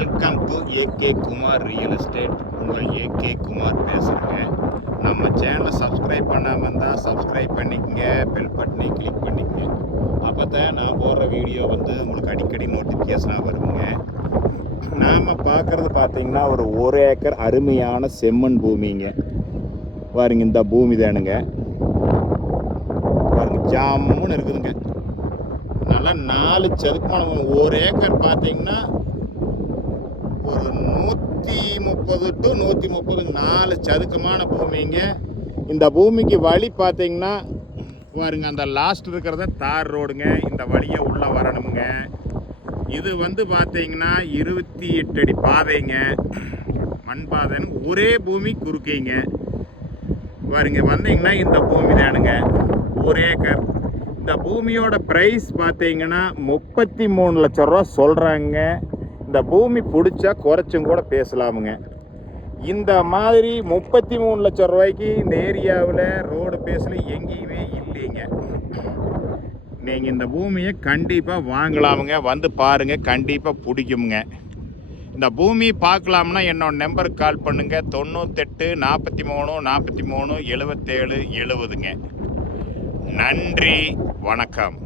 Welcome to AK Kumar real estate. உங்கள் AK Kumar பேசுகிறேங்க. நம்ம சேனலை சப்ஸ்கிரைப் பண்ணாமல் இருந்தால் சப்ஸ்கிரைப் பண்ணிக்கங்க, பெல் பட்டனை கிளிக் பண்ணிக்கங்க. அப்போ தான் நான் போடுற வீடியோ உங்களுக்கு அடிக்கடி நோட்டிஃபிகேஷனாக வருங்க. நாம் பார்க்குறது பார்த்திங்கன்னா ஒரு ஏக்கர் அருமையான செம்மண் பூமிங்க. பாருங்க, இந்த பூமி தானுங்க. பாருங்க, ஜாமுன்னு இருக்குதுங்க. நல்லா 4 சதுக்கமான ஒரு ஏக்கர் பார்த்தீங்கன்னா ஒரு 130 டு 130 4 சதுக்கமான பூமிங்க. இந்த பூமிக்கு வழி பார்த்தீங்கன்னா பாருங்க, அந்த லாஸ்ட் இருக்கிறத தார் ரோடுங்க. இந்த வழியை உள்ளே வரணுங்க. இது பார்த்தீங்கன்னா 28 அடி பாதைங்க, மண் பாதைன்னு ஒரே பூமி குறுக்கீங்க. பாருங்க, வந்தீங்கன்னா இந்த பூமி தானுங்க, ஒரு ஏக்கர். இந்த பூமியோட ப்ரைஸ் பார்த்தீங்கன்னா 33 லட்சம் ரூபா சொல்கிறாங்க. இந்த பூமி பிடிச்சா குறைச்சும் கூட பேசலாமுங்க. இந்த மாதிரி 33 லட்சம் ரூபாய்க்கு இந்த ஏரியாவில் ரோடு பேஸில் எங்கேயுமே இல்லைங்க. நீங்கள் இந்த பூமியை கண்டிப்பாக வாங்கலாமுங்க. வந்து பாருங்கள், கண்டிப்பாக பிடிக்குங்க. இந்த பூமி பார்க்கலாம்னா என்னோட நம்பருக்கு கால் பண்ணுங்கள். 98 43 43 77 70ங்க. நன்றி, வணக்கம்.